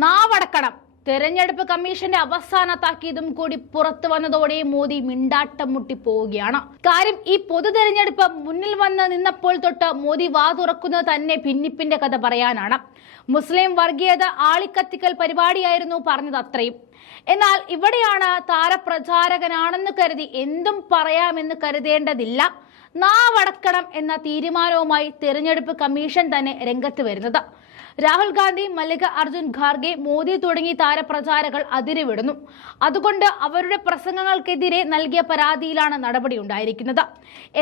നാവടക്കണം. തെരഞ്ഞെടുപ്പ് കമ്മീഷന്റെ അവസാന താക്കീതും കൂടി പുറത്തു വന്നതോടെ മോദി മിണ്ടാട്ടം മുട്ടി പോവുകയാണ്. കാര്യം ഈ പൊതു തെരഞ്ഞെടുപ്പ് മുന്നിൽ വന്ന് നിന്നപ്പോൾ തൊട്ട് മോദി വാ തുറക്കുന്നത് തന്നെ ഭിന്നിപ്പിന്റെ കഥ പറയാനാണ്. മുസ്ലിം വർഗീയത ആളിക്കത്തിക്കൽ പരിപാടിയായിരുന്നു പറഞ്ഞത് അത്രയും. എന്നാൽ ഇവിടെയാണ് താരപ്രചാരകനാണെന്ന് കരുതി എന്തും പറയാമെന്ന് കരുതേണ്ടതില്ല. നാവടക്കണം എന്ന തീരുമാനവുമായി തെരഞ്ഞെടുപ്പ് കമ്മീഷൻ തന്നെ രംഗത്ത് വരുന്നത്. രാഹുൽ ഗാന്ധി മല്ലിക അർജുൻ ഖാർഗെ മോദി തുടങ്ങി താരപ്രചാരകൾ അതിരുവിടുന്നു. അതുകൊണ്ട് അവരുടെ പ്രസംഗങ്ങൾക്കെതിരെ നൽകിയ പരാതിയിലാണ് നടപടി ഉണ്ടായിരിക്കുന്നത്.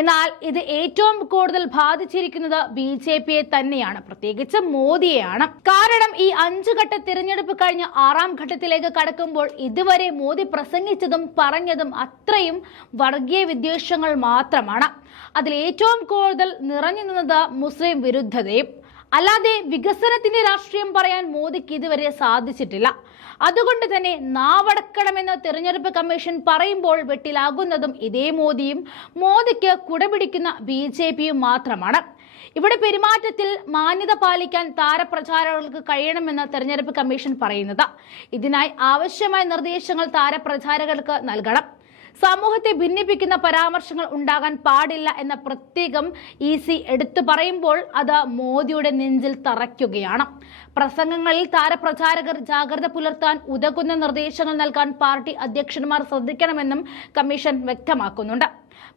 എന്നാൽ ഇത് ഏറ്റവും കൂടുതൽ ബാധിച്ചിരിക്കുന്നത് ബി ജെ പിയെ തന്നെയാണ്. പ്രത്യേകിച്ച് മോദിയെയാണ്. കാരണം ഈ അഞ്ചു ഘട്ട തിരഞ്ഞെടുപ്പ് കഴിഞ്ഞ് ആറാം ഘട്ടത്തിലേക്ക് കടക്കുമ്പോൾ ഇതുവരെ മോദി പ്രസംഗിച്ചതും പറഞ്ഞതും അത്രയും വർഗീയ വിദ്വേഷങ്ങൾ മാത്രമാണ്. അതിൽ ഏറ്റവും കൂടുതൽ നിറഞ്ഞു നിന്നത് മുസ്ലിം വിരുദ്ധതയും അല്ലാതെ വികസനത്തിന്റെ രാഷ്ട്രീയം പറയാൻ മോദിക്ക് ഇതുവരെ സാധിച്ചിട്ടില്ല. അതുകൊണ്ട് തന്നെ നാവടക്കണമെന്ന് തെരഞ്ഞെടുപ്പ് കമ്മീഷൻ പറയുമ്പോൾ വെട്ടിലാകുന്നതും ഇതേ മോദിയും മോദിക്ക് കുടപിടിക്കുന്ന ബി ജെ പിയും മാത്രമാണ്. ഇവിടെ പെരുമാറ്റത്തിൽ മാന്യത പാലിക്കാൻ താരപ്രചാരകർക്ക് കഴിയണമെന്ന് തെരഞ്ഞെടുപ്പ് കമ്മീഷൻ പറയുന്നത്. ഇതിനായി ആവശ്യമായ നിർദ്ദേശങ്ങൾ താരപ്രചാരകർക്ക് നൽകണം. സമൂഹത്തെ ഭിന്നിപ്പിക്കുന്ന പരാമർശങ്ങൾ ഉണ്ടാകാൻ പാടില്ല എന്ന പ്രത്യേകം ഇ സി എടുത്തു പറയുമ്പോൾ അത് മോദിയുടെ നെഞ്ചിൽ തറയ്ക്കുകയാണ്. പ്രസംഗങ്ങളിൽ താരപ്രചാരകർ ജാഗ്രത പുലർത്താൻ ഉതകുന്ന നിർദ്ദേശങ്ങൾ നൽകാൻ പാർട്ടി അധ്യക്ഷന്മാർ ശ്രദ്ധിക്കണമെന്നും കമ്മീഷൻ വ്യക്തമാക്കുന്നുണ്ട്.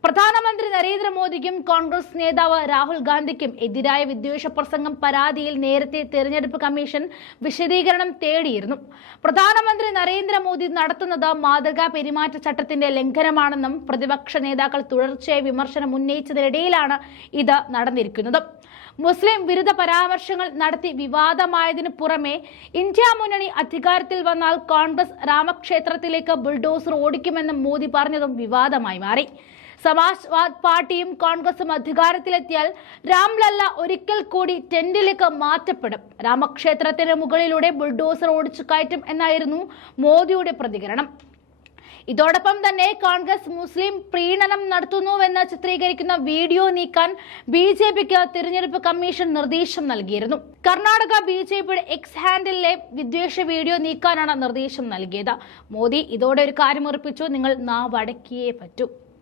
പ്രധാനമന്ത്രി നരേന്ദ്രമോദിക്കും കോൺഗ്രസ് നേതാവ് രാഹുൽ ഗാന്ധിക്കും എതിരായ വിദ്വേഷ പ്രസംഗം പരാതിയിൽ നേരത്തെ തെരഞ്ഞെടുപ്പ് കമ്മീഷൻ വിശദീകരണം തേടിയിരുന്നു. പ്രധാനമന്ത്രി നരേന്ദ്രമോദി നടത്തുന്നത് മാതൃകാ പെരുമാറ്റച്ചട്ടത്തിന്റെ ലംഘനമാണെന്നും പ്രതിപക്ഷ നേതാക്കൾ തുടർച്ചയായി വിമർശനം ഉന്നയിച്ചതിനിടയിലാണ് ഇത് നടന്നിരിക്കുന്നത്. മുസ്ലിം വിരുദ്ധ പരാമർശങ്ങൾ നടത്തി വിവാദമായതിനു പുറമെ ഇന്ത്യ മുന്നണി അധികാരത്തിൽ വന്നാൽ കോൺഗ്രസ് രാമക്ഷേത്രത്തിലേക്ക് ബുൾഡോസർ ഓടിക്കുമെന്നും മോദി പറഞ്ഞതും വിവാദമായി മാറി. സമാജ്വാദ് പാർട്ടിയും കോൺഗ്രസും അധികാരത്തിലെത്തിയാൽ രാംലല്ല ഒരിക്കൽ കൂടി ടെന്റിലേക്ക് മാറ്റപ്പെടും. രാമക്ഷേത്രത്തിന് മുകളിലൂടെ ബുൾഡോസർ ഓടിച്ചു കയറ്റും എന്നായിരുന്നു മോദിയുടെ പ്രതികരണം. ഇതോടൊപ്പം തന്നെ കോൺഗ്രസ് മുസ്ലിം പ്രീണനം നടത്തുന്നുവെന്ന് ചിത്രീകരിക്കുന്ന വീഡിയോ നീക്കാൻ ബി ജെ പിക്ക് തിരഞ്ഞെടുപ്പ് കമ്മീഷൻ നിർദ്ദേശം നൽകിയിരുന്നു. കർണാടക ബി ജെ പിയുടെ എക്സ് ഹാൻഡിലെ വിദ്വേഷ വീഡിയോ നീക്കാനാണ് നിർദ്ദേശം നൽകിയത്. മോദി ഇതോടെ ഒരു കാര്യം ഉറപ്പിച്ചു നിങ്ങൾ നാവടക്കിയേ പറ്റൂ.